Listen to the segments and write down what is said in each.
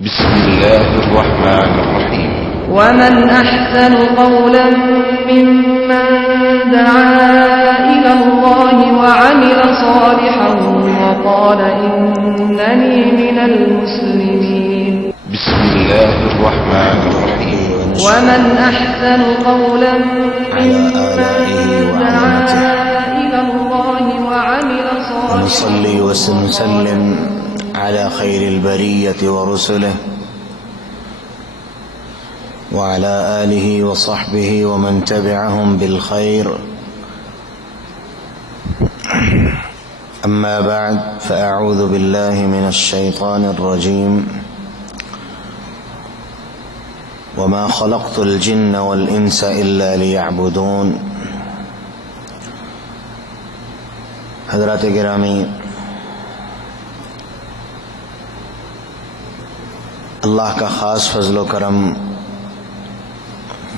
بسم الله الرحمن الرحيم. ومن أحسن قولا ممن دعا إلى الله وعمل صالحا وقال إنني من المسلمين. بسم الله الرحمن الرحيم. ومن أحسن قولا ممن دعا إلى الله وعمل صالحا. ونصلي ونسلم على خير البرية ورسله وعلى آله وصحبه ومن تبعهم بالخير. أما بعد فأعوذ بالله من الشيطان الرجيم. وما خلقت الجن والإنس إلا ليعبدون. حضرات گرامی، اللہ کا خاص فضل و کرم،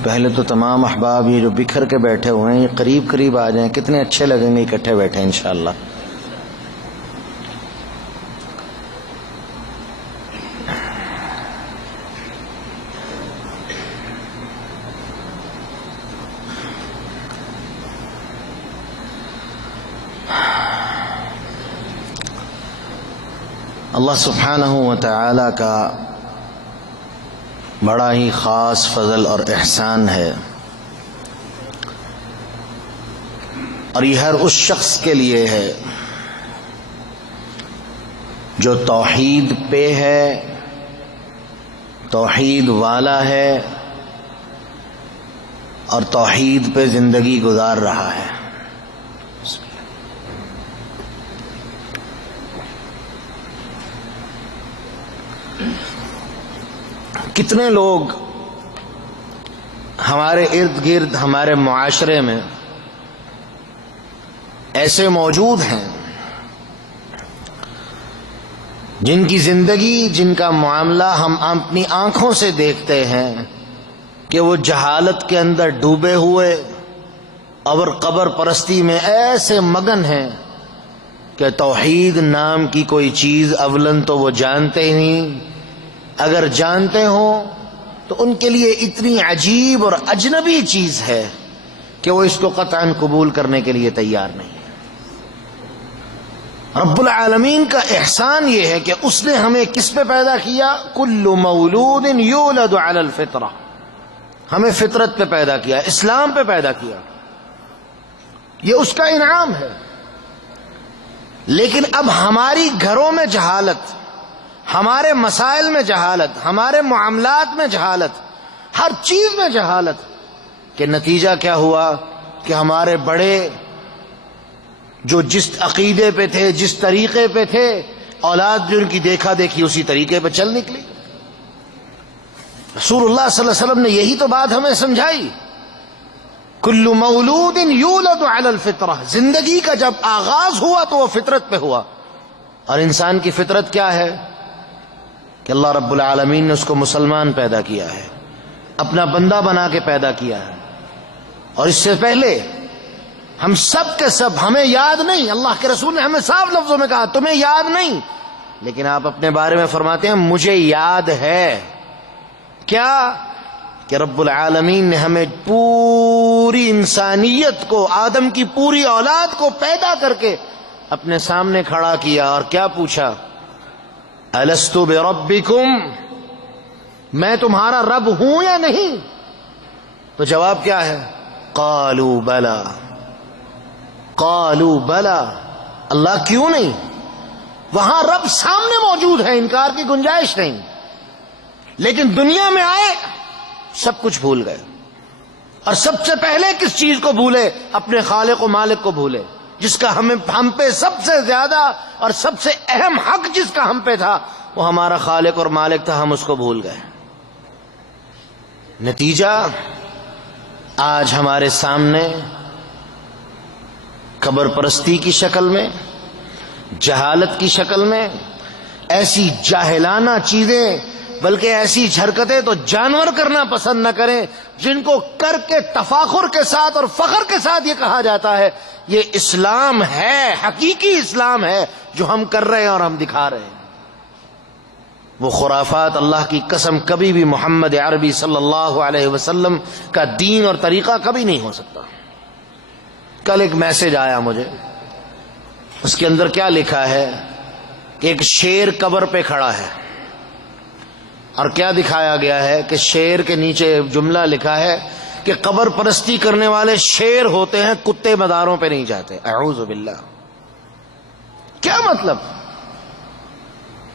پہلے تو تمام احباب یہ جو بکھر کے بیٹھے ہوئے ہیں یہ قریب قریب آ جائیں، کتنے اچھے لگیں گے اکٹھے بیٹھے انشاءاللہ. اللہ سبحانہ و تعالی کا بڑا ہی خاص فضل اور احسان ہے، اور یہ ہر اس شخص کے لیے ہے جو توحید پہ ہے، توحید والا ہے اور توحید پہ زندگی گزار رہا ہے. کتنے لوگ ہمارے ارد گرد ہمارے معاشرے میں ایسے موجود ہیں جن کی زندگی، جن کا معاملہ ہم اپنی آنکھوں سے دیکھتے ہیں کہ وہ جہالت کے اندر ڈوبے ہوئے اور قبر پرستی میں ایسے مگن ہیں کہ توحید نام کی کوئی چیز اولن تو وہ جانتے ہی نہیں، اگر جانتے ہوں تو ان کے لیے اتنی عجیب اور اجنبی چیز ہے کہ وہ اس کو قطعاً قبول کرنے کے لیے تیار نہیں. رب العالمین کا احسان یہ ہے کہ اس نے ہمیں کس پہ پیدا کیا؟ کل مولود یولد علی الفطرہ، ہمیں فطرت پہ پیدا کیا، اسلام پہ پیدا کیا، یہ اس کا انعام ہے. لیکن اب ہماری گھروں میں جہالت، ہمارے مسائل میں جہالت، ہمارے معاملات میں جہالت، ہر چیز میں جہالت، کہ نتیجہ کیا ہوا کہ ہمارے بڑے جو جس عقیدے پہ تھے، جس طریقے پہ تھے، اولاد بھی ان کی دیکھا دیکھی اسی طریقے پہ چل نکلی. رسول اللہ صلی اللہ علیہ وسلم نے یہی تو بات ہمیں سمجھائی، کل مولود یولد علی الفطرہ. زندگی کا جب آغاز ہوا تو وہ فطرت پہ ہوا، اور انسان کی فطرت کیا ہے کہ اللہ رب العالمین نے اس کو مسلمان پیدا کیا ہے، اپنا بندہ بنا کے پیدا کیا ہے. اور اس سے پہلے ہم سب کے سب، ہمیں یاد نہیں، اللہ کے رسول نے ہمیں صاف لفظوں میں کہا تمہیں یاد نہیں، لیکن آپ اپنے بارے میں فرماتے ہیں مجھے یاد ہے. کیا؟ کہ رب العالمین نے ہمیں پوری انسانیت کو، آدم کی پوری اولاد کو پیدا کر کے اپنے سامنے کھڑا کیا، اور کیا پوچھا؟ الست بربکم، میں تمہارا رب ہوں یا نہیں؟ تو جواب کیا ہے؟ قالوا بلا، قالوا بلا. اللہ کیوں نہیں؟ وہاں رب سامنے موجود ہے، انکار کی گنجائش نہیں. لیکن دنیا میں آئے سب کچھ بھول گئے، اور سب سے پہلے کس چیز کو بھولے؟ اپنے خالق و مالک کو بھولے، جس کا ہم پہ سب سے زیادہ اور سب سے اہم حق جس کا ہم پہ تھا وہ ہمارا خالق اور مالک تھا، ہم اس کو بھول گئے. نتیجہ آج ہمارے سامنے قبر پرستی کی شکل میں، جہالت کی شکل میں ایسی جاہلانہ چیزیں، بلکہ ایسی حرکتیں تو جانور کرنا پسند نہ کریں جن کو کر کے تفاخر کے ساتھ اور فخر کے ساتھ یہ کہا جاتا ہے یہ اسلام ہے، حقیقی اسلام ہے جو ہم کر رہے ہیں اور ہم دکھا رہے ہیں. وہ خرافات اللہ کی قسم کبھی بھی محمد عربی صلی اللہ علیہ وسلم کا دین اور طریقہ کبھی نہیں ہو سکتا۔ کل ایک میسج آیا مجھے، اس کے اندر کیا لکھا ہے کہ ایک شیر قبر پہ کھڑا ہے، اور کیا دکھایا گیا ہے کہ شیر کے نیچے جملہ لکھا ہے کہ قبر پرستی کرنے والے شیر ہوتے ہیں، کتے مزاروں پہ نہیں جاتے۔ اعوذ باللہ، کیا مطلب؟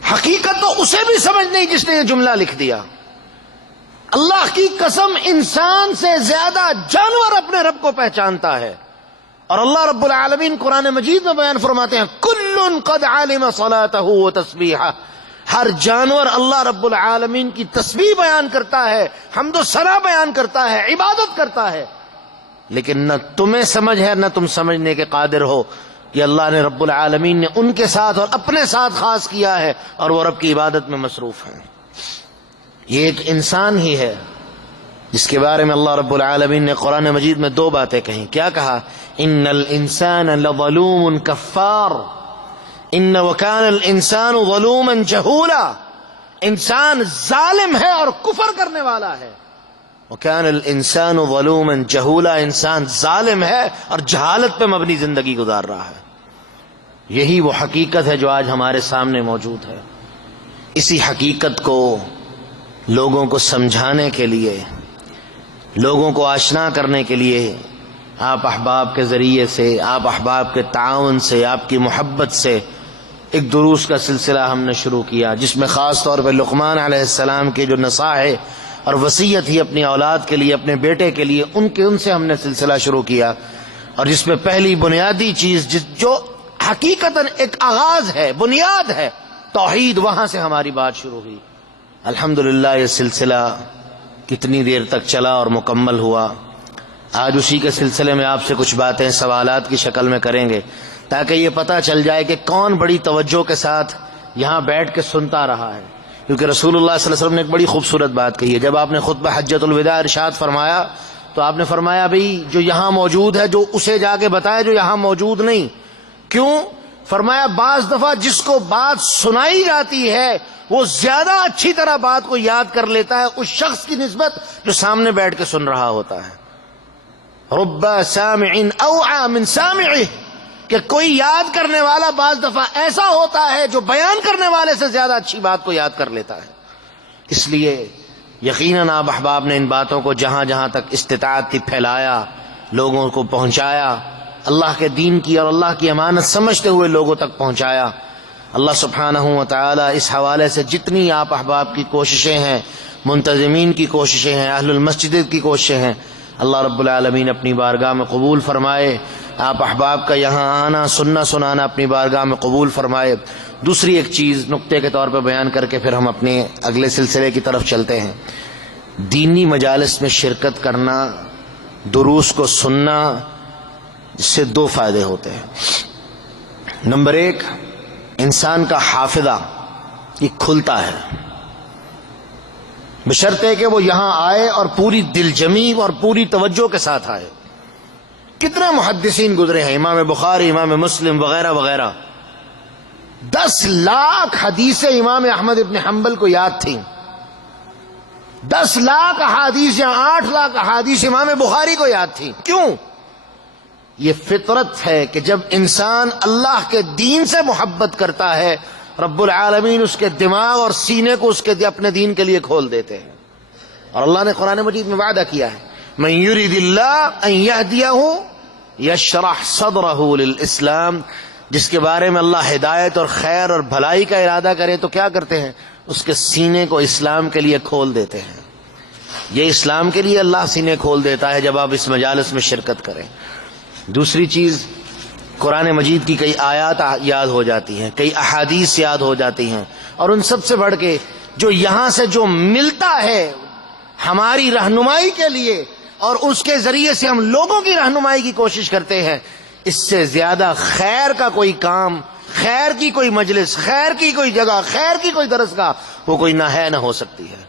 حقیقت تو اسے بھی سمجھ نہیں جس نے یہ جملہ لکھ دیا۔ اللہ کی قسم انسان سے زیادہ جانور اپنے رب کو پہچانتا ہے، اور اللہ رب العالمین قرآن مجید میں بیان فرماتے ہیں کل قد علم صلاته وتسبیحہ، ہر جانور اللہ رب العالمین کی تسبیح بیان کرتا ہے، حمد و ثنا بیان کرتا ہے، عبادت کرتا ہے، لیکن نہ تمہیں سمجھ ہے نہ تم سمجھنے کے قادر ہو کہ اللہ نے رب العالمین نے ان کے ساتھ اور اپنے ساتھ خاص کیا ہے، اور وہ رب کی عبادت میں مصروف ہیں۔ یہ ایک انسان ہی ہے جس کے بارے میں اللہ رب العالمین نے قرآن مجید میں دو باتیں کہیں۔ کیا کہا؟ ان الانسان لظلوم کفار، ان وکان الانسان ظلوما جہولا، انسان ظالم ہے اور کفر کرنے والا ہے۔ وکان الانسان ظلوما جہولا، انسان ظالم ہے اور جہالت پہ مبنی زندگی گزار رہا ہے۔ یہی وہ حقیقت ہے جو آج ہمارے سامنے موجود ہے۔ اسی حقیقت کو لوگوں کو سمجھانے کے لیے، لوگوں کو آشنا کرنے کے لیے آپ احباب کے ذریعے سے، آپ احباب کے تعاون سے، آپ کی محبت سے ایک دروس کا سلسلہ ہم نے شروع کیا، جس میں خاص طور پہ لقمان علیہ السلام کے جو نصائح اور وصیت تھی اپنی اولاد کے لیے، اپنے بیٹے کے لیے، ان سے ہم نے سلسلہ شروع کیا، اور جس میں پہلی بنیادی چیز جو حقیقتاً ایک آغاز ہے، بنیاد ہے، توحید، وہاں سے ہماری بات شروع ہوئی۔ الحمدللہ یہ سلسلہ کتنی دیر تک چلا اور مکمل ہوا۔ آج اسی کے سلسلے میں آپ سے کچھ باتیں سوالات کی شکل میں کریں گے، تاکہ یہ پتہ چل جائے کہ کون بڑی توجہ کے ساتھ یہاں بیٹھ کے سنتا رہا ہے، کیونکہ رسول اللہ صلی اللہ علیہ وسلم نے ایک بڑی خوبصورت بات کہی ہے۔ جب آپ نے خطبہ حجۃ الوداع ارشاد فرمایا تو آپ نے فرمایا بھئی جو یہاں موجود ہے جو اسے جا کے بتائے جو یہاں موجود نہیں۔ کیوں؟ فرمایا بعض دفعہ جس کو بات سنائی جاتی ہے وہ زیادہ اچھی طرح بات کو یاد کر لیتا ہے اس شخص کی نسبت جو سامنے بیٹھ کے سن رہا ہوتا ہے۔ رب سامع اوعى من سامعه، کہ کوئی یاد کرنے والا بعض دفعہ ایسا ہوتا ہے جو بیان کرنے والے سے زیادہ اچھی بات کو یاد کر لیتا ہے۔ اس لیے یقیناً آپ احباب نے ان باتوں کو جہاں جہاں تک استطاعت تھی پھیلایا، لوگوں کو پہنچایا، اللہ کے دین کی اور اللہ کی امانت سمجھتے ہوئے لوگوں تک پہنچایا۔ اللہ سبحانہ و تعالی اس حوالے سے جتنی آپ احباب کی کوششیں ہیں، منتظمین کی کوششیں ہیں، اہل المسجد کی کوششیں ہیں، اللہ رب العالمین اپنی بارگاہ میں قبول فرمائے۔ آپ احباب کا یہاں آنا، سننا سنانا اپنی بارگاہ میں قبول فرمائے۔ دوسری ایک چیز نقطے کے طور پہ بیان کر کے پھر ہم اپنے اگلے سلسلے کی طرف چلتے ہیں۔ دینی مجالس میں شرکت کرنا، دروس کو سننا، اس سے دو فائدے ہوتے ہیں۔ نمبر ایک، انسان کا حافظہ یہ کھلتا ہے، بشرطے کہ وہ یہاں آئے اور پوری دل جمی اور پوری توجہ کے ساتھ آئے۔ کتنے محدثین گزرے ہیں، امام بخاری، امام مسلم وغیرہ وغیرہ، 10 لاکھ حدیثیں امام احمد ابن حنبل کو یاد تھیں، 10 لاکھ احادیث یا 8 لاکھ احادیث امام بخاری کو یاد تھیں۔ کیوں؟ یہ فطرت ہے کہ جب انسان اللہ کے دین سے محبت کرتا ہے رب العالمین اس کے دماغ اور سینے کو اس کے اپنے دین کے لیے کھول دیتے ہیں، اور اللہ نے قرآن مجید میں وعدہ کیا ہے من یرید اللہ ان یہدیہ یشرح صدرہ للاسلام، جس کے بارے میں اللہ ہدایت اور خیر اور بھلائی کا ارادہ کرے تو کیا کرتے ہیں؟ اس کے سینے کو اسلام کے لیے کھول دیتے ہیں۔ یہ اسلام کے لیے اللہ سینے کھول دیتا ہے جب آپ اس مجالس میں شرکت کریں۔ دوسری چیز، قرآن مجید کی کئی آیات یاد ہو جاتی ہیں، کئی احادیث یاد ہو جاتی ہیں، اور ان سب سے بڑھ کے جو یہاں سے جو ملتا ہے ہماری رہنمائی کے لیے اور اس کے ذریعے سے ہم لوگوں کی رہنمائی کی کوشش کرتے ہیں، اس سے زیادہ خیر کا کوئی کام، خیر کی کوئی مجلس، خیر کی کوئی جگہ، خیر کی کوئی درسگاہ وہ کوئی نہ ہو سکتی ہے۔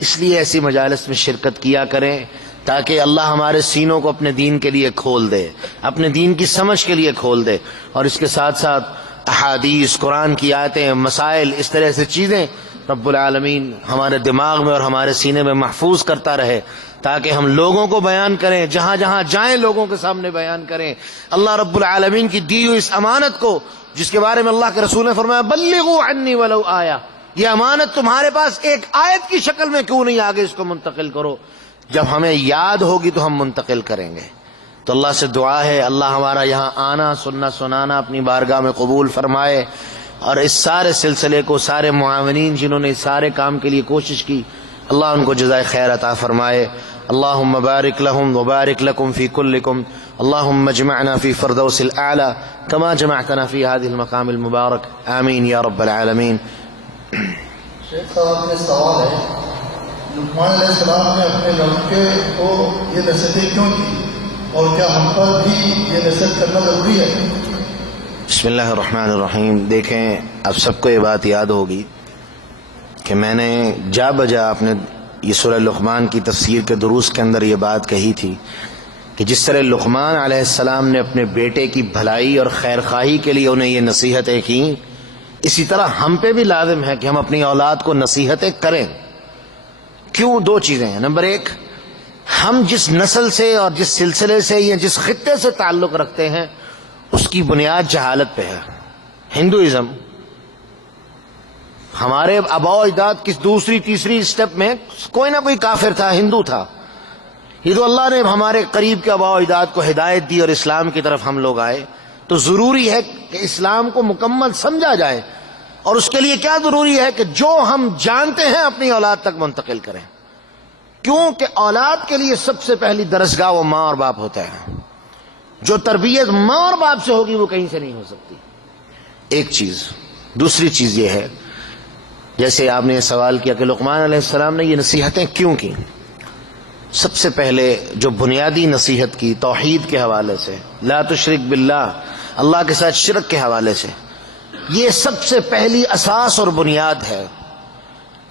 اس لیے ایسی مجالس میں شرکت کیا کریں تاکہ اللہ ہمارے سینوں کو اپنے دین کے لیے کھول دے، اپنے دین کی سمجھ کے لیے کھول دے، اور اس کے ساتھ ساتھ احادیث، قرآن کی آیتیں، مسائل، اس طرح سے چیزیں رب العالمین ہمارے دماغ میں اور ہمارے سینے میں محفوظ کرتا رہے تاکہ ہم لوگوں کو بیان کریں، جہاں جہاں جائیں لوگوں کے سامنے بیان کریں اللہ رب العالمین کی دی ہوئی اس امانت کو، جس کے بارے میں اللہ کے رسول نے فرمایا بلغوا عنی ولو آیہ، یہ امانت تمہارے پاس ایک آیت کی شکل میں کیوں نہیں، آگے اس کو منتقل کرو، جب ہمیں یاد ہوگی تو ہم منتقل کریں گے۔ تو اللہ سے دعا ہے اللہ ہمارا یہاں آنا، سننا، سنانا اپنی بارگاہ میں قبول فرمائے، اور اس سارے سلسلے کو، سارے معاونین جنہوں نے اس سارے کام کے لیے کوشش کی، اللہ ان کو جزائے خیر عطا فرمائے۔ اللہم بارک لہم وبارک لکم فی کلکم، اللہم اجمعنا فی فردوس الاعلی کما جمعتنا فی هذه المقام المبارک، آمین یا رب العالمین۔ شیخ صاحب نے سوال ہے، لقمان علیہ السلام نے اپنے لڑکے کو یہ نصیحتیں کیوں کی، اور کیا ہم پر بھی یہ نصیحت کرنا ضروری ہے؟ بسم اللہ الرحمن الرحیم۔ دیکھیں اب سب کو یہ بات یاد ہوگی کہ میں نے جا بجا اپنے یہ سورہ لقمان کی تفسیر کے دروس کے اندر یہ بات کہی تھی کہ جس طرح لقمان علیہ السلام نے اپنے بیٹے کی بھلائی اور خیر خواہی کے لیے انہیں یہ نصیحتیں کیں، اسی طرح ہم پہ بھی لازم ہے کہ ہم اپنی اولاد کو نصیحتیں کریں۔ کیوں؟ دو چیزیں ہیں۔ نمبر ایک، ہم جس نسل سے اور جس سلسلے سے یا جس خطے سے تعلق رکھتے ہیں اس کی بنیاد جہالت پہ ہے۔ ہندوازم، ہمارے آباء و اجداد کس دوسری تیسری اسٹیپ میں کوئی نہ کوئی کافر تھا، ہندو تھا۔ یہ تو اللہ نے ہمارے قریب کے آباء و اجداد کو ہدایت دی اور اسلام کی طرف ہم لوگ آئے، تو ضروری ہے کہ اسلام کو مکمل سمجھا جائے، اور اس کے لیے کیا ضروری ہے کہ جو ہم جانتے ہیں اپنی اولاد تک منتقل کریں، کیونکہ اولاد کے لیے سب سے پہلی درسگاہ وہ ماں اور باپ ہوتا ہے۔ جو تربیت ماں اور باپ سے ہوگی وہ کہیں سے نہیں ہو سکتی۔ ایک چیز۔ دوسری چیز یہ ہے، جیسے آپ نے یہ سوال کیا کہ لقمان علیہ السلام نے یہ نصیحتیں کیوں کی، سب سے پہلے جو بنیادی نصیحت کی توحید کے حوالے سے، لا تشرک باللہ، اللہ کے ساتھ شرک کے حوالے سے، یہ سب سے پہلی اساس اور بنیاد ہے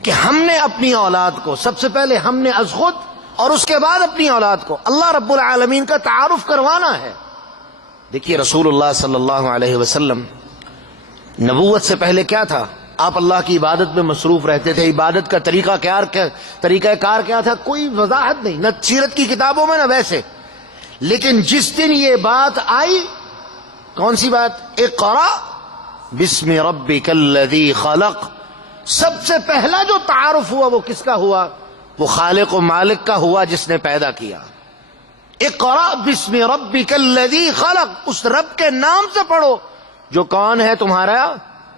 کہ ہم نے اپنی اولاد کو سب سے پہلے ہم نے از خود اور اس کے بعد اپنی اولاد کو اللہ رب العالمین کا تعارف کروانا ہے۔ دیکھیے رسول اللہ صلی اللہ علیہ وسلم نبوت سے پہلے کیا تھا؟ آپ اللہ کی عبادت میں مصروف رہتے تھے۔ عبادت کا طریقہ کار کیا تھا؟ کوئی وضاحت نہیں، نہ سیرت کی کتابوں میں نہ ویسے۔ لیکن جس دن یہ بات آئی، کون سی بات؟ اقرا بسم ربک الذی خلق، سب سے پہلا جو تعارف ہوا وہ کس کا ہوا؟ وہ خالق و مالک کا ہوا جس نے پیدا کیا۔ اقرا بسم ربک الذی خلق، اس رب کے نام سے پڑھو جو کون ہے؟ تمہارا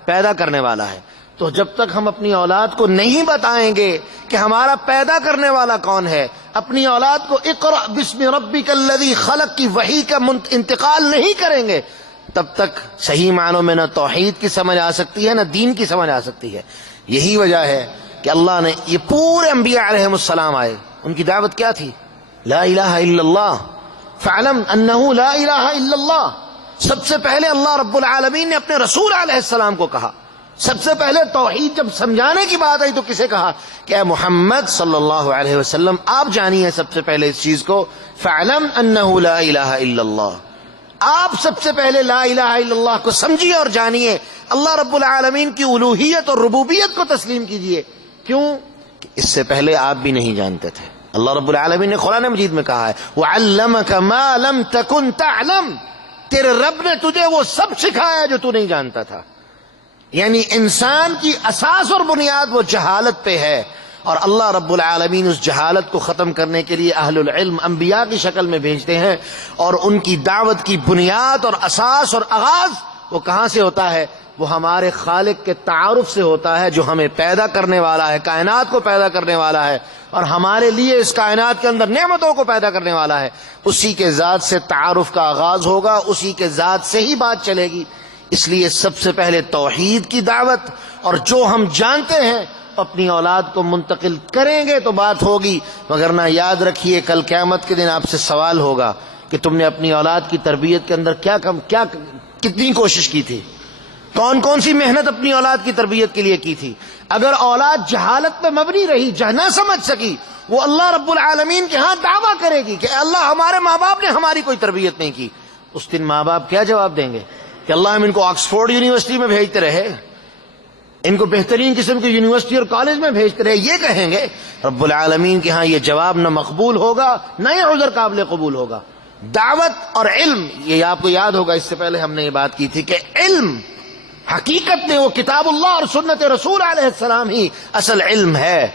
پیدا کرنے والا ہے۔ تو جب تک ہم اپنی اولاد کو نہیں بتائیں گے کہ ہمارا پیدا کرنے والا کون ہے، اپنی اولاد کو اقرا بسم ربک الذی خلق کی وحی کا انتقال نہیں کریں گے، تب تک صحیح معنوں میں نہ توحید کی سمجھ آ سکتی ہے نہ دین کی سمجھ آ سکتی ہے۔ یہی وجہ ہے کہ اللہ نے یہ پورے انبیاء علیہ السلام آئے، ان کی دعوت کیا تھی؟ لا الہ الا اللہ، فاعلم انہ لا الہ الا اللہ۔ سب سے پہلے اللہ رب العالمین نے اپنے رسول علیہ السلام کو کہا، سب سے پہلے توحید جب سمجھانے کی بات آئی تو کسے کہا کہ اے محمد صلی اللہ علیہ وسلم آپ جانیے سب سے پہلے اس چیز کو، فاعلم انہ لا الہ الا اللہ، آپ سب سے پہلے لا الہ الا اللہ کو سمجھیے اور جانیے، اللہ رب العالمین کی الوہیت اور ربوبیت کو تسلیم کیجیے۔ کیوں؟ کہ اس سے پہلے آپ بھی نہیں جانتے تھے۔ اللہ رب العالمین نے قرآن مجید میں کہا ہے وَعَلَّمَكَ مَا لَمْ تَكُنْ تَعْلَمْ، تیرے رب نے تجھے وہ سب سکھایا جو تو نہیں جانتا تھا۔ یعنی انسان کی اساس اور بنیاد وہ جہالت پہ ہے، اور اللہ رب العالمین اس جہالت کو ختم کرنے کے لیے اہل العلم انبیاء کی شکل میں بھیجتے ہیں، اور ان کی دعوت کی بنیاد اور اساس اور آغاز وہ کہاں سے ہوتا ہے؟ وہ ہمارے خالق کے تعارف سے ہوتا ہے جو ہمیں پیدا کرنے والا ہے، کائنات کو پیدا کرنے والا ہے، اور ہمارے لیے اس کائنات کے اندر نعمتوں کو پیدا کرنے والا ہے۔ اسی کے ذات سے تعارف کا آغاز ہوگا، اسی کے ذات سے ہی بات چلے گی۔ اس لیے سب سے پہلے توحید کی دعوت، اور جو ہم جانتے ہیں اپنی اولاد کو منتقل کریں گے تو بات ہوگی، وگرنہ یاد رکھیے کل قیامت کے دن آپ سے سوال ہوگا کہ تم نے اپنی اولاد کی تربیت کے اندر کتنی کوشش کی تھی، کون سی محنت اپنی اولاد کی تربیت کے لیے کی تھی۔ اگر اولاد جہالت پہ مبنی رہی، نہ سمجھ سکی، وہ اللہ رب العالمین کے ہاں دعویٰ کرے گی کہ اللہ ہمارے ماں باپ نے ہماری کوئی تربیت نہیں کی۔ اس دن ماں باپ کیا جواب دیں گے کہ اللہ ہم ان کو آکسفورڈ یونیورسٹی میں بھیجتے رہے، ان کو بہترین قسم کی یونیورسٹی اور کالج میں بھیجتے رہے، یہ کہیں گے رب العالمین کے ہاں یہ جواب نہ مقبول ہوگا نہ یہ عذر قابل قبول ہوگا۔ دعوت اور علم، یہ آپ کو یاد ہوگا اس سے پہلے ہم نے یہ بات کی تھی کہ علم حقیقت میں وہ کتاب اللہ اور سنت رسول علیہ السلام ہی اصل علم ہے،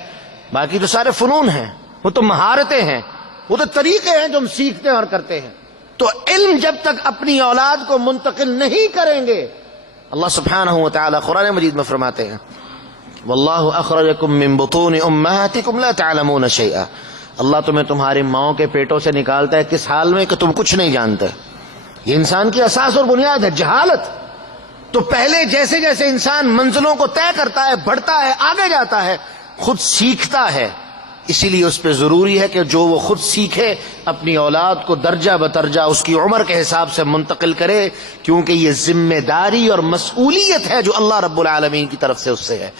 باقی تو سارے فنون ہیں، وہ تو مہارتیں ہیں، وہ تو طریقے ہیں جو ہم سیکھتے ہیں اور کرتے ہیں۔ تو علم جب تک اپنی اولاد کو منتقل نہیں کریں گے، اللہ سبحانہ و تعالی قرآن مجید میں فرماتے ہیں واللہ اخرجکم من بطون امہاتکم لا تعلمون شیئا، اللہ تمہیں تمہاری ماؤں کے پیٹوں سے نکالتا ہے کس حال میں کہ تم کچھ نہیں جانتے۔ یہ انسان کی اساس اور بنیاد ہے، جہالت۔ تو پہلے جیسے جیسے انسان منزلوں کو طے کرتا ہے، بڑھتا ہے، آگے جاتا ہے، خود سیکھتا ہے، اسی لیے اس پہ ضروری ہے کہ جو وہ خود سیکھے اپنی اولاد کو درجہ بدرجہ اس کی عمر کے حساب سے منتقل کرے، کیونکہ یہ ذمہ داری اور مسئولیت ہے جو اللہ رب العالمین کی طرف سے اس سے ہے۔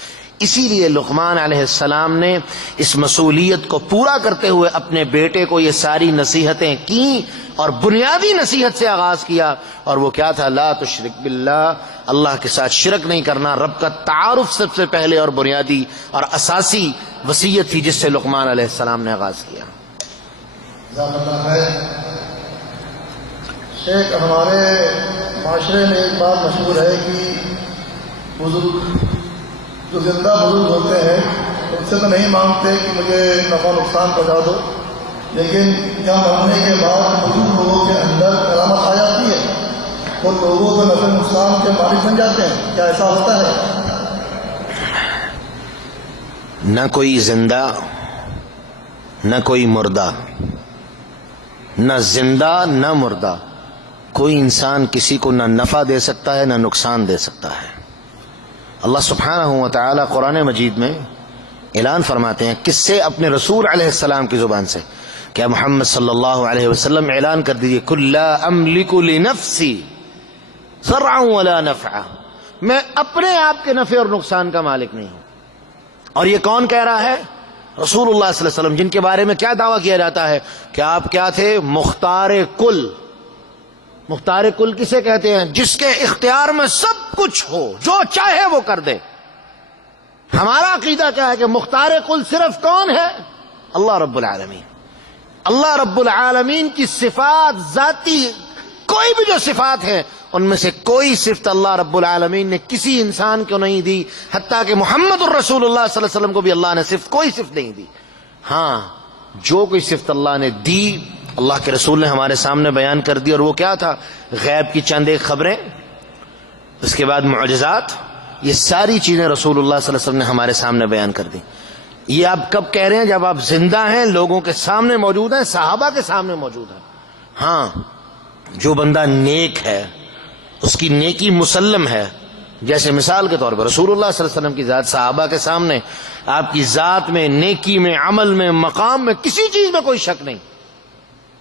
اسی لیے لقمان علیہ السلام نے اس مسئولیت کو پورا کرتے ہوئے اپنے بیٹے کو یہ ساری نصیحتیں کیں، اور بنیادی نصیحت سے آغاز کیا، اور وہ کیا تھا؟ لا تشرک باللہ، اللہ کے ساتھ شرک نہیں کرنا۔ رب کا تعارف سب سے پہلے اور بنیادی اور اساسی وصیت تھی جس سے لقمان علیہ السلام نے آغاز کیا۔ جزاک اللہ خیر۔ شیخ، ہمارے معاشرے میں ایک بات مشہور ہے کہ بزرگ جو زندہ بزرگ ہوتے ہیں ان سے تو نہیں مانگتے کہ مجھے نفع نقصان پہنچا دو، لیکن کیا مرنے کے بعد بزرگ لوگوں کے اندر کرامت آ جاتی ہے، وہ لوگوں کو نفع نقصان کے مالک بن جاتے ہیں، کیا ایسا ہوتا ہے؟ نہ کوئی زندہ نہ کوئی مردہ، نہ زندہ نہ مردہ، کوئی انسان کسی کو نہ نفع دے سکتا ہے نہ نقصان دے سکتا ہے۔ اللہ سبحانہ و تعالی قرآن مجید میں اعلان فرماتے ہیں کس سے؟ اپنے رسول علیہ السلام کی زبان سے، کہ محمد صلی اللہ علیہ وسلم اعلان کر دیجئے قل لا املک لنفسی ضرعا ولا نفعا، میں اپنے آپ کے نفع اور نقصان کا مالک نہیں ہوں۔ اور یہ کون کہہ رہا ہے؟ رسول اللہ صلی اللہ علیہ وسلم، جن کے بارے میں کیا دعویٰ کیا جاتا ہے کہ آپ کیا تھے؟ مختار کل۔ مختار کل کسے کہتے ہیں؟ جس کے اختیار میں سب کچھ ہو، جو چاہے وہ کر دے۔ ہمارا عقیدہ کیا ہے کہ مختار کل صرف کون ہے؟ اللہ رب العالمین۔ اللہ رب العالمین کی صفات ذاتی، کوئی بھی جو صفات ہیں ان میں سے کوئی صفت اللہ رب العالمین نے کسی انسان کو نہیں دی، حتیٰ کہ محمد الرسول اللہ صلی اللہ علیہ وسلم کو بھی اللہ نے کوئی صفت نہیں دی۔ ہاں، جو کوئی صفت اللہ نے دی اللہ کے رسول نے ہمارے سامنے بیان کر دی، اور وہ کیا تھا؟ غیب کی چند ایک خبریں، اس کے بعد معجزات، یہ ساری چیزیں رسول اللہ صلی اللہ علیہ وسلم نے ہمارے سامنے بیان کر دی۔ یہ آپ کب کہہ رہے ہیں؟ جب آپ زندہ ہیں، لوگوں کے سامنے موجود ہیں، صحابہ کے سامنے موجود ہیں۔ ہاں، جو بندہ نیک ہے اس کی نیکی مسلم ہے، جیسے مثال کے طور پر رسول اللہ صلی اللہ علیہ وسلم کی ذات، صحابہ کے سامنے آپ کی ذات میں، نیکی میں، عمل میں، مقام میں، کسی چیز میں کوئی شک نہیں،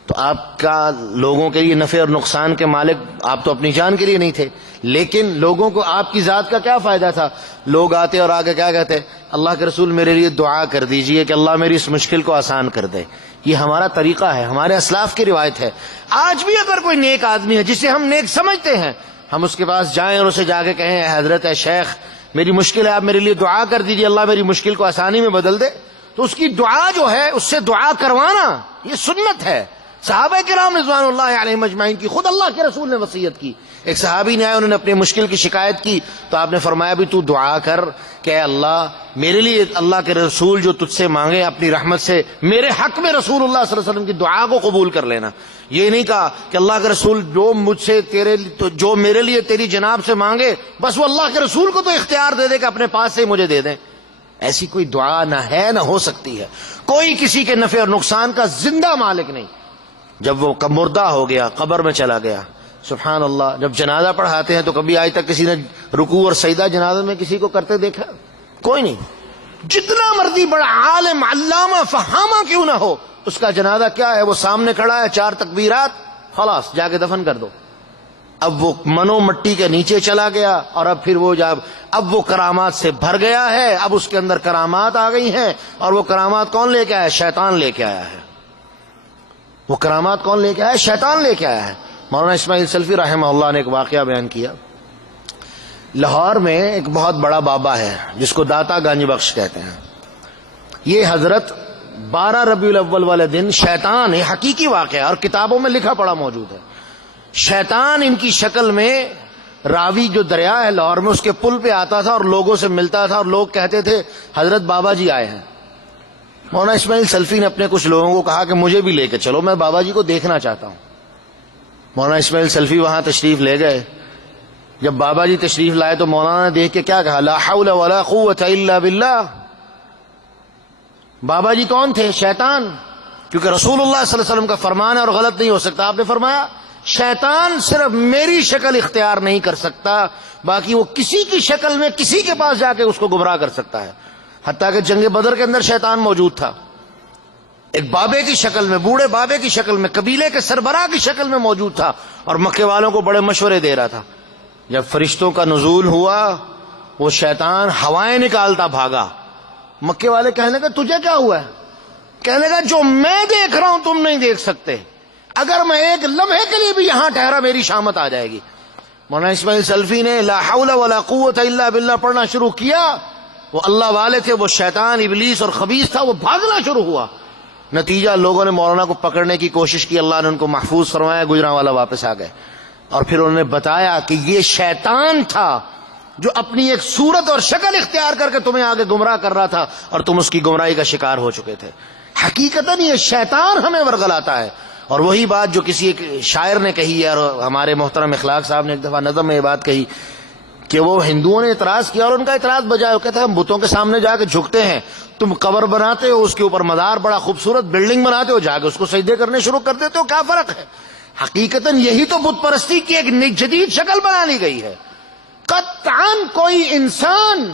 تو آپ کا لوگوں کے لیے نفع اور نقصان کے مالک آپ تو اپنی جان کے لیے نہیں تھے، لیکن لوگوں کو آپ کی ذات کا کیا فائدہ تھا؟ لوگ آتے اور آگے کیا کہتے؟ اللہ کے رسول میرے لیے دعا کر دیجئے کہ اللہ میری اس مشکل کو آسان کر دے۔ یہ ہمارا طریقہ ہے، ہمارے اسلاف کی روایت ہے۔ آج بھی اگر کوئی نیک آدمی ہے جسے ہم نیک سمجھتے ہیں، ہم اس کے پاس جائیں اور اسے جا کے کہیں اے حضرت، اے شیخ، میری مشکل ہے، آپ میرے لیے دعا کر دیجئے، اللہ میری مشکل کو آسانی میں بدل دے، تو اس کی دعا جو ہے، اس سے دعا کروانا یہ سنت ہے۔ صحابہ کرام رضوان اللہ علیہم اجمعین کی خود اللہ کے رسول نے وصیت کی۔ ایک صحابی نے آئے، انہوں نے اپنی مشکل کی شکایت کی، تو آپ نے فرمایا بھی تو دعا کر کہ اے اللہ میرے لیے اللہ کے رسول جو تجھ سے مانگے اپنی رحمت سے، میرے حق میں رسول اللہ صلی اللہ علیہ وسلم کی دعا کو قبول کر لینا۔ یہ نہیں کہا کہ اللہ کے رسول جو مجھ سے جو میرے لیے تیری جناب سے مانگے، بس وہ اللہ کے رسول کو تو اختیار دے دے کہ اپنے پاس سے مجھے دے دیں۔ ایسی کوئی دعا نہ ہے نہ ہو سکتی ہے۔ کوئی کسی کے نفع اور نقصان کا زندہ مالک نہیں۔ جب وہ مردہ ہو گیا، قبر میں چلا گیا، سبحان اللہ، جب جنازہ پڑھاتے ہیں تو کبھی آج تک کسی نے رکوع اور سجدہ جنازہ میں کسی کو کرتے دیکھا؟ کوئی نہیں۔ جتنا مرضی بڑا عالم، علامہ، فہامہ کیوں نہ ہو، اس کا جنازہ کیا ہے؟ وہ سامنے کھڑا ہے، 4 تکبیرات، خلاص جا کے دفن کر دو۔ اب وہ منو مٹی کے نیچے چلا گیا، اور اب وہ کرامات سے بھر گیا ہے، اب اس کے اندر کرامات آ گئی ہیں، اور وہ کرامات کون لے کے آیا؟ شیطان لے کے آیا ہے۔ وہ کرامات کون لے کے آیا؟ شیطان لے کے آیا ہے۔ مولانا اسماعیل سلفی رحمہ اللہ نے ایک واقعہ بیان کیا لاہور میں ایک بہت بڑا بابا ہے جس کو داتا گنج بخش کہتے ہیں. یہ حضرت 12 ربیع الاول والے دن شیطان، یہ حقیقی واقعہ اور کتابوں میں لکھا پڑا موجود ہے، شیطان ان کی شکل میں راوی جو دریا ہے لاہور میں اس کے پل پہ آتا تھا اور لوگوں سے ملتا تھا اور لوگ کہتے تھے حضرت بابا جی آئے ہیں. مولانا اسماعیل سلفی نے اپنے کچھ لوگوں کو کہا کہ مجھے بھی لے کے چلو، میں بابا جی کو دیکھنا چاہتا ہوں. مولانا اسماعیل سلفی وہاں تشریف لے گئے. جب بابا جی تشریف لائے تو مولانا نے دیکھ کے کیا کہا؟ لا حول ولا قوت الا باللہ. بابا جی کون تھے؟ شیطان. کیونکہ رسول اللہ صلی اللہ علیہ وسلم کا فرمان ہے اور غلط نہیں ہو سکتا. آپ نے فرمایا شیطان صرف میری شکل اختیار نہیں کر سکتا، باقی وہ کسی کی شکل میں کسی کے پاس جا کے اس کو گمراہ کر سکتا ہے. حتیٰ کہ جنگ بدر کے اندر شیطان موجود تھا، ایک بابے کی شکل میں، بوڑھے بابے کی شکل میں، قبیلے کے سربراہ کی شکل میں موجود تھا اور مکے والوں کو بڑے مشورے دے رہا تھا. جب فرشتوں کا نزول ہوا وہ شیطان ہوائیں نکالتا بھاگا. مکے والے کہنے لگے تجھے کیا ہوا ہے؟ کہنے لگا جو میں دیکھ رہا ہوں تم نہیں دیکھ سکتے، اگر میں ایک لمحے کے لیے بھی یہاں ٹھہرا میری شامت آ جائے گی. مولانا اسماعیل سلفی نے لا حول ولا قوت الا باللہ پڑھنا شروع کیا. وہ اللہ والے تھے، وہ شیطان ابلیس اور خبیث تھا، وہ بھاگنا شروع ہوا. نتیجہ لوگوں نے مولانا کو پکڑنے کی کوشش کی، اللہ نے ان کو محفوظ فرمایا. گجرانوالا واپس آ گئے اور پھر انہوں نے بتایا کہ یہ شیطان تھا جو اپنی ایک صورت اور شکل اختیار کر کے تمہیں آگے گمراہ کر رہا تھا اور تم اس کی گمراہی کا شکار ہو چکے تھے. حقیقتاً یہ شیطان ہمیں ورغلاتا ہے. اور وہی بات جو کسی ایک شاعر نے کہی ہے، اور ہمارے محترم اخلاق صاحب نے ایک دفعہ نظم میں یہ بات کہی کہ وہ ہندوؤں نے اعتراض کیا اور ان کا اعتراض بجائے وہ کہتا ہے ہم بتوں کے سامنے جا کے جھکتے ہیں، تم قبر بناتے ہو، اس کے اوپر مزار، بڑا خوبصورت بلڈنگ بناتے ہو، جا کے اس کو سجدے کرنے شروع کر دیتے ہو، کیا فرق ہے؟ حقیقتاً یہی تو بت پرستی کی ایک جدید شکل بنا لی گئی ہے. قطعاً کوئی انسان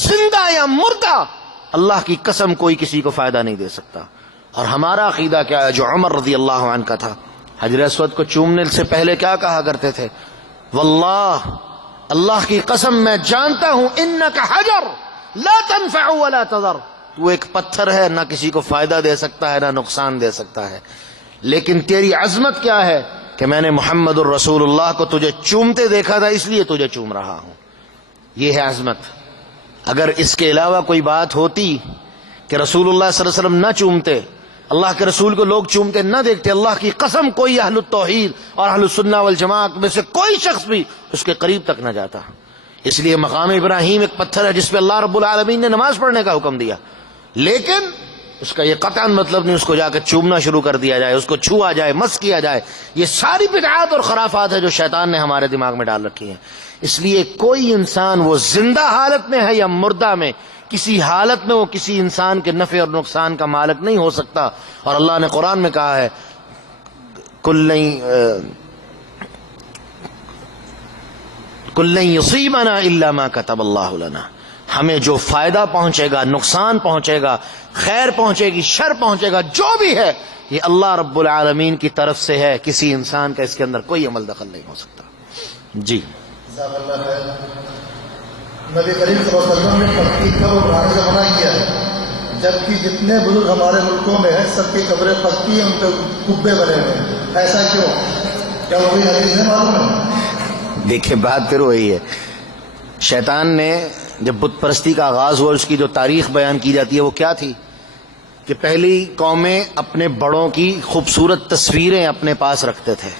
زندہ یا مردہ، اللہ کی قسم کوئی کسی کو فائدہ نہیں دے سکتا. اور ہمارا عقیدہ کیا ہے جو عمر رضی اللہ عنہ کا تھا؟ حجر اسود کو چومنے سے پہلے کیا کہا کرتے تھے؟ واللہ، اللہ کی قسم میں جانتا ہوں، انک حجر لا تنفع ولا تضر، تو ایک پتھر ہے، نہ کسی کو فائدہ دے سکتا ہے نہ نقصان دے سکتا ہے، لیکن تیری عظمت کیا ہے کہ میں نے محمد الرسول اللہ کو تجھے چومتے دیکھا تھا اس لیے تجھے چوم رہا ہوں. یہ ہے عظمت. اگر اس کے علاوہ کوئی بات ہوتی کہ رسول اللہ صلی اللہ علیہ وسلم نہ چومتے، اللہ کے رسول کو لوگ چومتے نہ دیکھتے، اللہ کی قسم کوئی اہل التوحید اور اہل السنہ والجماعت میں سے کوئی شخص بھی اس کے قریب تک نہ جاتا. اس لیے مقام ابراہیم ایک پتھر ہے جس پہ اللہ رب العالمین نے نماز پڑھنے کا حکم دیا، لیکن اس کا یہ قطعاً مطلب نہیں اس کو جا کے چومنا شروع کر دیا جائے، اس کو چھوا جائے، مس کیا جائے. یہ ساری بدعات اور خرافات ہے جو شیطان نے ہمارے دماغ میں ڈال رکھی ہیں. اس لیے کوئی انسان وہ زندہ حالت میں ہے یا مردہ میں، کسی حالت میں وہ کسی انسان کے نفع اور نقصان کا مالک نہیں ہو سکتا. اور اللہ نے قرآن میں کہا ہے کل یصیبنا الا ما كتب اللہ لنا، ہمیں جو فائدہ پہنچے گا، نقصان پہنچے گا، خیر پہنچے گی، شر پہنچے گا، جو بھی ہے یہ اللہ رب العالمین کی طرف سے ہے. کسی انسان کا اس کے اندر کوئی عمل دخل نہیں ہو سکتا. جی نبی کریم صلی اللہ علیہ وسلم نے پکی قبر بنانے سے منع کیا ہے، جبکہ جتنے بزرگ ہمارے ملکوں میں ہیں سب کی قبریں پکی ہیں، ان پہ کبے بنے ہوئے ہیں. ایسا کیوں؟ کیا وہ بھی حدیث ہے معلوم ہے؟ دیکھیں بات پھر وہی ہے. شیطان نے جب بت پرستی کا آغاز ہوا اس کی جو تاریخ بیان کی جاتی ہے وہ کیا تھی کہ پہلی قومیں اپنے بڑوں کی خوبصورت تصویریں اپنے پاس رکھتے تھے.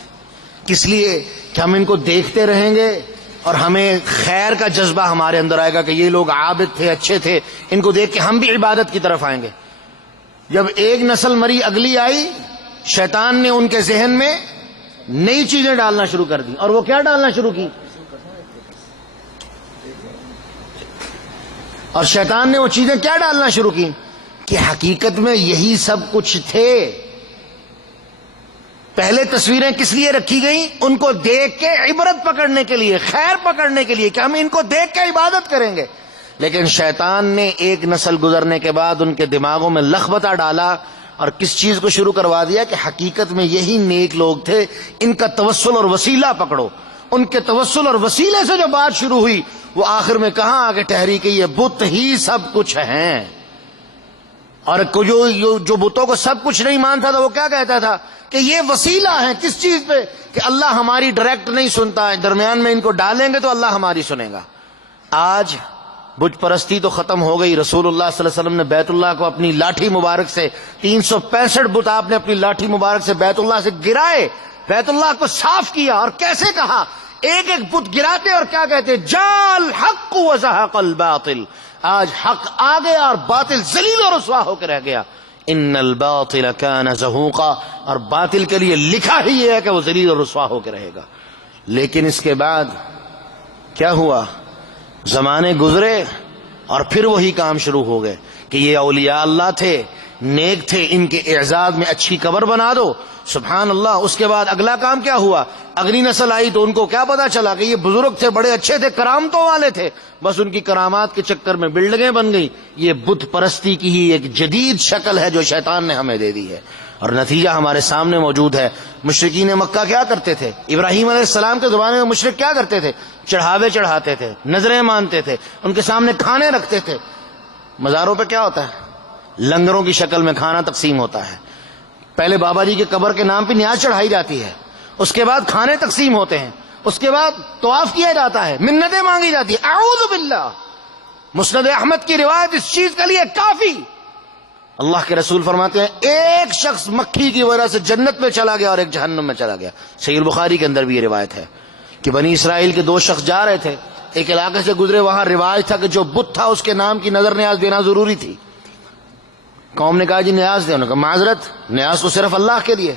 کس لیے؟ کہ ہم ان کو دیکھتے رہیں گے اور ہمیں خیر کا جذبہ ہمارے اندر آئے گا کہ یہ لوگ عابد تھے، اچھے تھے، ان کو دیکھ کے ہم بھی عبادت کی طرف آئیں گے. جب ایک نسل مری اگلی آئی، شیطان نے ان کے ذہن میں نئی چیزیں ڈالنا شروع کر دی. اور وہ کیا ڈالنا شروع کی؟ اور شیطان نے وہ چیزیں کیا ڈالنا شروع کی کہ حقیقت میں یہی سب کچھ تھے. پہلے تصویریں کس لیے رکھی گئیں؟ ان کو دیکھ کے عبرت پکڑنے کے لیے، خیر پکڑنے کے لیے کہ ہم ان کو دیکھ کے عبادت کریں گے. لیکن شیطان نے ایک نسل گزرنے کے بعد ان کے دماغوں میں لخبطہ ڈالا اور کس چیز کو شروع کروا دیا کہ حقیقت میں یہی نیک لوگ تھے، ان کا توسل اور وسیلہ پکڑو. ان کے توسل اور وسیلے سے جو بات شروع ہوئی وہ آخر میں کہاں آ کے ٹھہری کہ یہ بت ہی سب کچھ ہیں. اور جو بتوں کو سب کچھ نہیں مانتا تھا وہ کیا کہتا تھا کہ یہ وسیلہ ہے کس چیز پہ کہ اللہ ہماری ڈائریکٹ نہیں سنتا ہے، درمیان میں ان کو ڈالیں گے تو اللہ ہماری سنے گا۔ آج بت پرستی تو ختم ہو گئی۔ رسول اللہ صلی اللہ علیہ وسلم نے بیت اللہ کو اپنی لاٹھی مبارک سے 365 بت آپ نے اپنی لاٹھی مبارک سے بیت اللہ سے گرائے، بیت اللہ کو صاف کیا، اور کیسے کہا، ایک ایک بت گراتے اور کیا کہتے، جال حق وزہق الباطل، آج حق آ گیا اور باطل ذلیل اور رسوا ہو کے رہ گیا۔ ان الباطل کان زہوقا، اور باطل کے لیے لکھا ہی یہ ہے کہ وہ ذلیل اور رسوا ہو کے رہے گا۔ لیکن اس کے بعد کیا ہوا، زمانے گزرے اور پھر وہی کام شروع ہو گئے کہ یہ اولیاء اللہ تھے، نیک تھے، ان کے اعزاز میں اچھی قبر بنا دو، سبحان اللہ۔ اس کے بعد اگلا کام کیا ہوا، اگلی نسل آئی تو ان کو کیا پتا چلا کہ یہ بزرگ تھے، بڑے اچھے تھے، کرامتوں والے تھے، بس ان کی کرامات کے چکر میں بلڈنگیں بن گئی۔ یہ بت پرستی کی ہی ایک جدید شکل ہے جو شیطان نے ہمیں دے دی ہے، اور نتیجہ ہمارے سامنے موجود ہے۔ مشرکین مکہ کیا کرتے تھے، ابراہیم علیہ السلام کے زمانے میں مشرک کیا کرتے تھے، چڑھاوے چڑھاتے تھے، نظریں مانتے تھے، ان کے سامنے کھانے رکھتے تھے۔ مزاروں پہ کیا ہوتا ہے، لنگروں کی شکل میں کھانا تقسیم ہوتا ہے۔ پہلے بابا جی کے قبر کے نام پہ نیاز چڑھائی جاتی ہے، اس کے بعد کھانے تقسیم ہوتے ہیں، اس کے بعد طواف کیا جاتا ہے، منتیں مانگی جاتی ہے۔ اعوذ باللہ، مسند احمد کی روایت اس چیز کے لیے کافی۔ اللہ کے رسول فرماتے ہیں ایک شخص مکھی کی وجہ سے جنت میں چلا گیا اور ایک جہنم میں چلا گیا۔ صحیح البخاری کے اندر بھی یہ روایت ہے کہ بنی اسرائیل کے 2 شخص جا رہے تھے، ایک علاقے سے گزرے، وہاں رواج تھا کہ جو بت تھا اس کے نام کی نظر نیاز دینا ضروری تھی۔ قوم نے کہا جی نیاز دے، انہوں نے کہا معذرت، نیاز تو صرف اللہ کے لیے،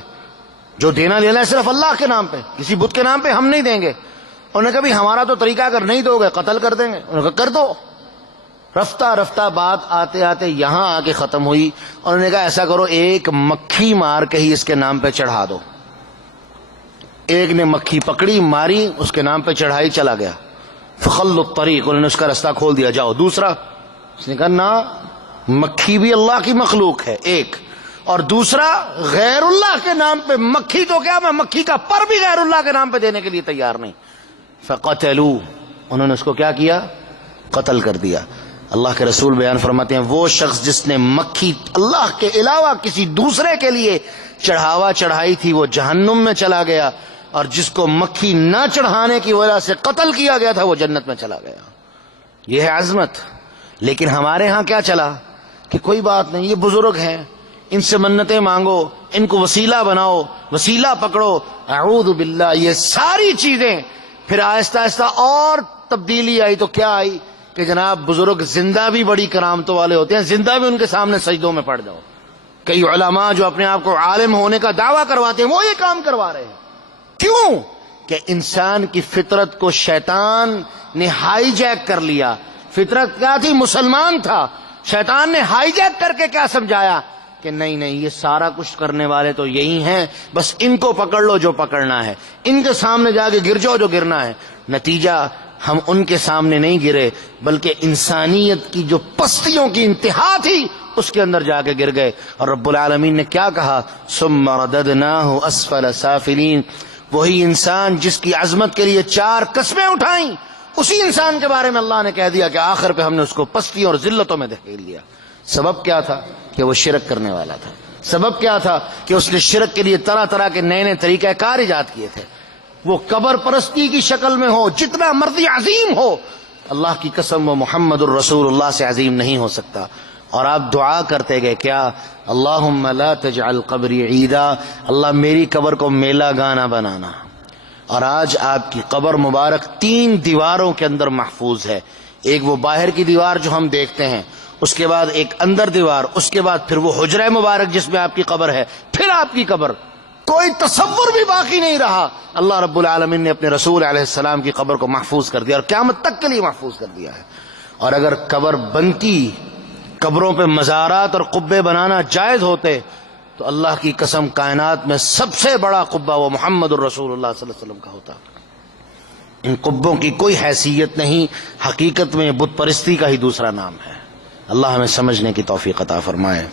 جو دینا لینا ہے صرف اللہ کے نام پہ، کسی بت کے نام پہ ہم نہیں دیں گے۔ انہوں نے کہا بھی ہمارا تو طریقہ اگر نہیں دو گے قتل کر دیں گے۔ انہوں نے کہا کر دو۔ رفتہ رفتہ بات آتے آتے یہاں آ کے ختم ہوئی۔ انہوں نے کہا ایسا کرو، ایک مکھی مار کے ہی اس کے نام پہ چڑھا دو۔ ایک نے مکھی پکڑی، ماری، اس کے نام پہ چڑھائی، چلا گیا۔ فخلوا الطریق، انہوں نے اس کا رستہ کھول دیا، جاؤ۔ دوسرا، اس نے کہا نہ، مکھی بھی اللہ کی مخلوق ہے ایک، اور دوسرا غیر اللہ کے نام پہ مکھی تو کیا، میں مکھی کا پر بھی غیر اللہ کے نام پہ دینے کے لیے تیار نہیں۔ فقتلوا، انہوں نے اس کو کیا کیا، قتل کر دیا۔ اللہ کے رسول بیان فرماتے ہیں وہ شخص جس نے مکھی اللہ کے علاوہ کسی دوسرے کے لیے چڑھاوا چڑھائی تھی وہ جہنم میں چلا گیا، اور جس کو مکھی نہ چڑھانے کی وجہ سے قتل کیا گیا تھا وہ جنت میں چلا گیا۔ یہ ہے عظمت۔ لیکن ہمارے ہاں کیا چلا کہ کوئی بات نہیں، یہ بزرگ ہیں، ان سے منتیں مانگو، ان کو وسیلہ بناؤ، وسیلہ پکڑو۔ اعوذ باللہ، یہ ساری چیزیں پھر آہستہ آہستہ اور تبدیلی آئی تو کیا آئی کہ جناب بزرگ زندہ بھی بڑی کرامتوں والے ہوتے ہیں، زندہ بھی ان کے سامنے سجدوں میں پڑ جاؤ۔ کئی علماء جو اپنے آپ کو عالم ہونے کا دعویٰ کرواتے ہیں وہ یہ کام کروا رہے ہیں۔ کیوں؟ کہ انسان کی فطرت کو شیطان نے ہائی جیک کر لیا۔ فطرت کیا تھی؟ مسلمان تھا، شیطان نے ہائی جیک کر کے کیا سمجھایا کہ نہیں نہیں، یہ سارا کچھ کرنے والے تو یہی ہیں، بس ان کو پکڑ لو جو پکڑنا ہے، ان کے سامنے جا کے گر جاؤ جو گرنا ہے۔ نتیجہ ہم ان کے سامنے نہیں گرے بلکہ انسانیت کی جو پستیوں کی انتہا تھی اس کے اندر جا کے گر گئے۔ اور رب العالمین نے کیا کہا، ثم رددناہ اسفل سافلین، وہی انسان جس کی عظمت کے لیے 4 قسمیں اٹھائیں، اسی انسان کے بارے میں اللہ نے کہہ دیا کہ آخر پہ ہم نے اس کو پستیوں اور ذلتوں میں دھکیل دیا۔ سبب کیا تھا کہ وہ شرک کرنے والا تھا۔ سبب کیا تھا کہ اس نے شرک کے لیے طرح طرح کے نئے نئے طریقہ کار ایجاد کیے تھے۔ وہ قبر پرستی کی شکل میں ہو، جتنا مرضی عظیم ہو، اللہ کی قسم وہ محمد الرسول اللہ سے عظیم نہیں ہو سکتا۔ اور آپ دعا کرتے گئے کیا، اللہم لا تجعل قبری عیدا، اللہ میری قبر کو میلہ گانا بنانا۔ اور آج آپ کی قبر مبارک 3 دیواروں کے اندر محفوظ ہے۔ ایک وہ باہر کی دیوار جو ہم دیکھتے ہیں، اس کے بعد ایک اندر دیوار، اس کے بعد پھر وہ حجرہ مبارک جس میں آپ کی قبر ہے، پھر آپ کی قبر، کوئی تصور بھی باقی نہیں رہا۔ اللہ رب العالمین نے اپنے رسول علیہ السلام کی قبر کو محفوظ کر دیا اور قیامت تک کے لیے محفوظ کر دیا ہے۔ اور اگر قبر بنتی، قبروں پہ مزارات اور قبے بنانا جائز ہوتے تو اللہ کی قسم کائنات میں سب سے بڑا قبہ وہ محمد الرسول اللہ صلی اللہ علیہ وسلم کا ہوتا۔ ان قبوں کی کوئی حیثیت نہیں، حقیقت میں بت پرستی کا ہی دوسرا نام ہے۔ اللہ ہمیں سمجھنے کی توفیق عطا فرمائے۔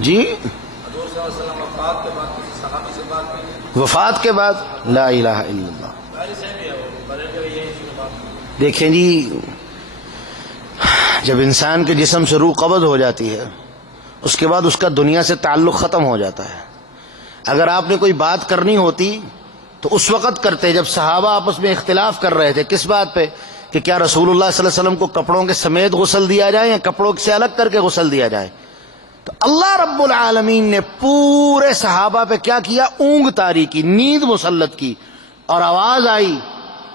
جی وفات کے بعد لا الہ الا اللہ، دیکھیں جی، جب انسان کے جسم سے روح قبض ہو جاتی ہے اس کے بعد اس کا دنیا سے تعلق ختم ہو جاتا ہے. اگر آپ نے کوئی بات کرنی ہوتی تو اس وقت کرتے جب صحابہ آپس میں اختلاف کر رہے تھے. کس بات پہ؟ کہ کیا رسول اللہ صلی اللہ علیہ وسلم کو کپڑوں کے سمیت غسل دیا جائے یا کپڑوں سے الگ کر کے غسل دیا جائے. تو اللہ رب العالمین نے پورے صحابہ پہ کیا کیا؟ اونگ طاری کی، نیند مسلط کی، اور آواز آئی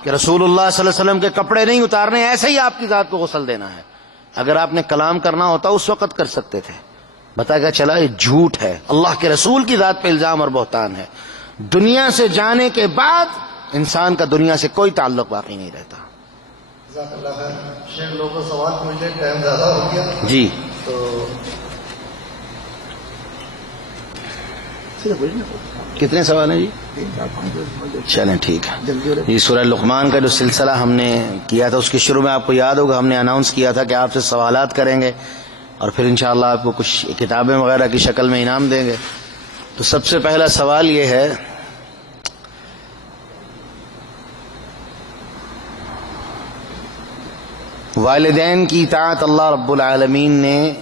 کہ رسول اللہ صلی اللہ علیہ وسلم کے کپڑے نہیں اتارنے، ایسے ہی آپ کی ذات کو غسل دینا ہے. اگر آپ نے کلام کرنا ہوتا اس وقت کر سکتے تھے. بتا کیا چلا؟ یہ جھوٹ ہے، اللہ کے رسول کی ذات پہ الزام اور بہتان ہے. دنیا سے جانے کے بعد انسان کا دنیا سے کوئی تعلق باقی نہیں رہتا. جزاک اللہ خیر. شیخ لوگوں کو سوال پوچھنے ٹائم زیادہ ہو گیا جی تو کتنے سوال ہیں جی؟ چلیں ٹھیک ہے. یہ سورہ لقمان کا جو سلسلہ ہم نے کیا تھا اس کے شروع میں آپ کو یاد ہوگا ہم نے اناؤنس کیا تھا کہ آپ سے سوالات کریں گے اور پھر انشاءاللہ آپ کو کچھ کتابیں وغیرہ کی شکل میں انعام دیں گے. تو سب سے پہلا سوال یہ ہے والدین کی اطاعت اللہ رب العالمین نے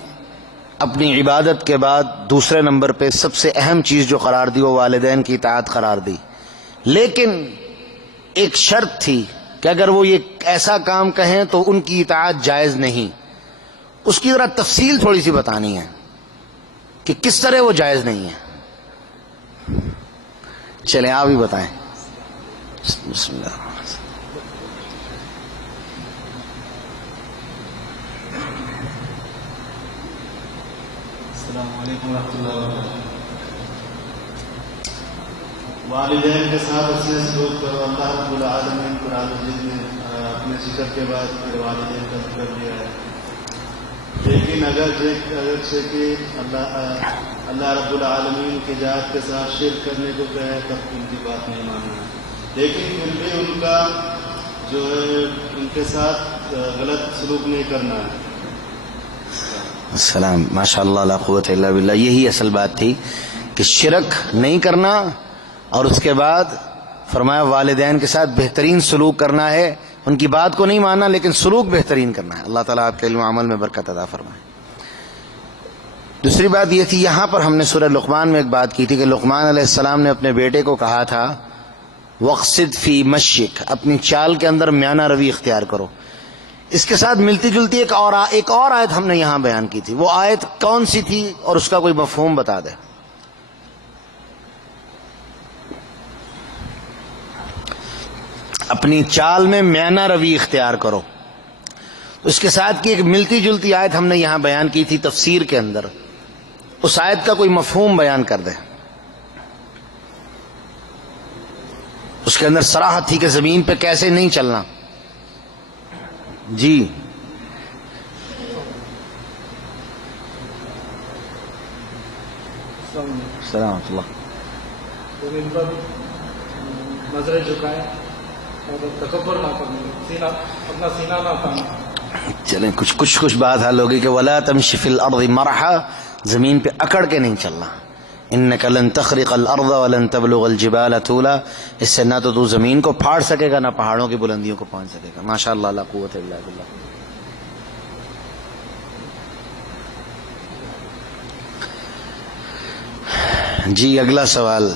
اپنی عبادت کے بعد دوسرے نمبر پہ سب سے اہم چیز جو قرار دی وہ والدین کی اطاعت قرار دی. لیکن ایک شرط تھی کہ اگر وہ یہ ایسا کام کہیں تو ان کی اطاعت جائز نہیں. اس کی ذرا تفصیل تھوڑی سی بتانی ہے کہ کس طرح وہ جائز نہیں ہے. چلیں آپ ہی بتائیں. بسم اللہ. السلام علیکم ورحمۃ اللہ وبرکاتہ. والدین کے ساتھ اچھے سلوک کرو. اللہ رب العالمین قرآن مجید میں اپنے ذکر کے بعد پھر والدین کا ذکر دیا ہے. لیکن اگر کہ اللہ رب العالمین کی ذات کے ساتھ شرک کرنے کو کہے تب ان کی بات نہیں ماننا ہے. لیکن پھر بھی ان کا جو ہے ان کے ساتھ غلط سلوک نہیں کرنا ہے. السلام. ماشاء اللہ لا قوت الا باللہ. یہی اصل بات تھی کہ شرک نہیں کرنا اور اس کے بعد فرمایا والدین کے ساتھ بہترین سلوک کرنا ہے. ان کی بات کو نہیں ماننا لیکن سلوک بہترین کرنا ہے. اللہ تعالیٰ آپ کے علم و عمل میں برکت عطا فرمائے. دوسری بات یہ تھی یہاں پر ہم نے سورہ لقمان میں ایک بات کی تھی کہ لقمان علیہ السلام نے اپنے بیٹے کو کہا تھا وقصد فی مشیک، اپنی چال کے اندر میانہ روی اختیار کرو. اس کے ساتھ ملتی جلتی ایک اور آیت ہم نے یہاں بیان کی تھی. وہ آیت کون سی تھی اور اس کا کوئی مفہوم بتا دے. اپنی چال میں میانہ روی اختیار کرو. تو اس کے ساتھ کی ایک ملتی جلتی آیت ہم نے یہاں بیان کی تھی تفسیر کے اندر. اس آیت کا کوئی مفہوم بیان کر دے. اس کے اندر صراحت تھی کہ زمین پہ کیسے نہیں چلنا. جی السلام اللہ. نظریں جھکائیں اور تکبر نہ کریں، اپنا سینہ نہ تانے. چلیں کچھ بات حل ہوگی کہ ولا تمشی فی الارض مرحا، زمین پہ اکڑ کے نہیں چلنا. انک لن تخرق الارض ولن تبلغ الجبال طولا. اس سے نہ تو زمین کو پھاڑ سکے گا نہ پہاڑوں کی بلندیوں کو پہنچ سکے گا. ماشاء اللہ لا قوت الا باللہ. جی اگلا سوال.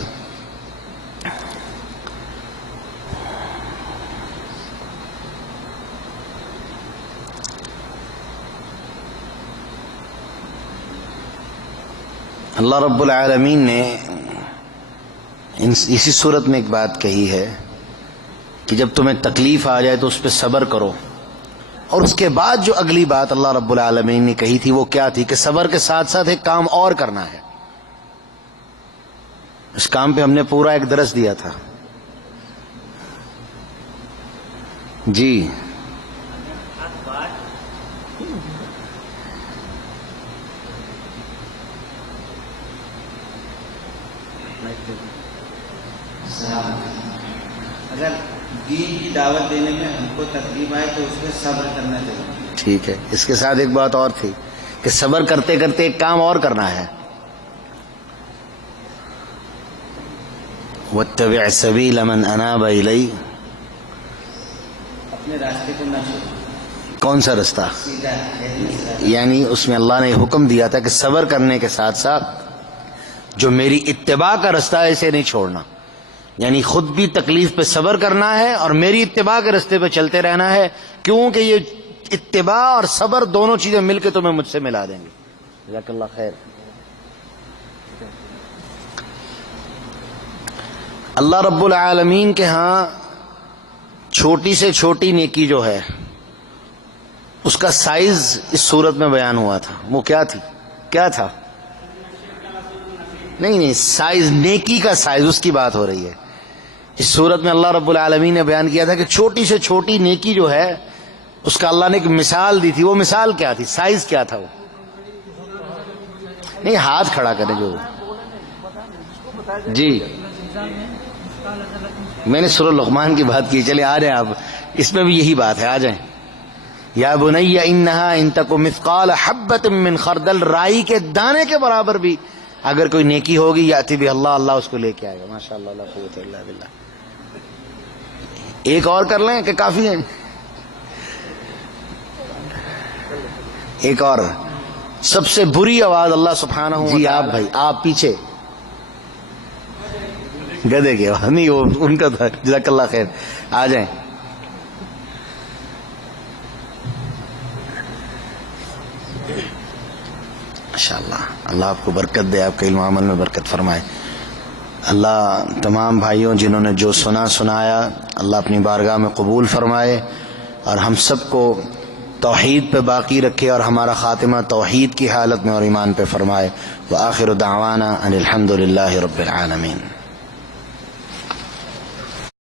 اللہ رب العالمین نے اسی صورت میں ایک بات کہی ہے کہ جب تمہیں تکلیف آ جائے تو اس پہ صبر کرو. اور اس کے بعد جو اگلی بات اللہ رب العالمین نے کہی تھی وہ کیا تھی کہ صبر کے ساتھ ساتھ ایک کام اور کرنا ہے. اس کام پہ ہم نے پورا ایک درس دیا تھا. جی اگر دین کی دعوت دینے میں ہم کو تکلیف آئے تو اس پہ صبر کرنا چاہیے. ٹھیک ہے. اس کے ساتھ ایک بات اور تھی کہ صبر کرتے کرتے ایک کام اور کرنا ہے. واتبع سبیل من اناب الی. اپنے راستے کو نہ چھوڑیں. کون سا رستہ؟ سیدھا ہے. یعنی اس میں اللہ نے حکم دیا تھا کہ صبر کرنے کے ساتھ ساتھ جو میری اتباع کا رستہ ہے اسے نہیں چھوڑنا. یعنی خود بھی تکلیف پہ صبر کرنا ہے اور میری اتباع کے رستے پہ چلتے رہنا ہے، کیونکہ یہ اتباع اور صبر دونوں چیزیں مل کے تمہیں مجھ سے ملا دیں گی. جزاک اللہ خیر. اللہ رب العالمین کے ہاں چھوٹی سے چھوٹی نیکی جو ہے اس کا سائز اس صورت میں بیان ہوا تھا. وہ کیا تھا؟ نہیں، سائز، نیکی کا سائز، اس کی بات ہو رہی ہے. اس صورت میں اللہ رب العالمین نے بیان کیا تھا کہ چھوٹی سے چھوٹی نیکی جو ہے اس کا اللہ نے ایک مثال دی تھی. وہ مثال کیا تھی؟ سائز کیا تھا؟ وہ نہیں، ہاتھ کھڑا کریں جو. جی میں نے سورہ لقمان کی بات کی. چلے آ جائیں آپ، اس میں بھی یہی بات ہے. آ جائیں. یا بنی انہا ان تک مثقال حبۃ من خردل، رائی کے دانے کے برابر بھی اگر کوئی نیکی ہوگی یاتی بھی اللہ اس کو لے کے آئے گا. ماشاء اللہ، لا قوت الا باللہ. ایک اور کر لیں کہ کافی ہے؟ ایک اور. سب سے بری آواز اللہ سبحانہ و تعالی. جی آپ بھائی، آپ پیچھے. گدے کی آواز نہیں، وہ ان کا تھا. جزاک اللہ خیر. آ جائیں. ماشاءاللہ، اللہ آپ کو برکت دے، آپ کے علم و عمل میں برکت فرمائے. اللہ تمام بھائیوں جنہوں نے جو سنایا اللہ اپنی بارگاہ میں قبول فرمائے اور ہم سب کو توحید پہ باقی رکھے اور ہمارا خاتمہ توحید کی حالت میں اور ایمان پہ فرمائے. وآخر دعوانا ان الحمد للہ رب العالمین.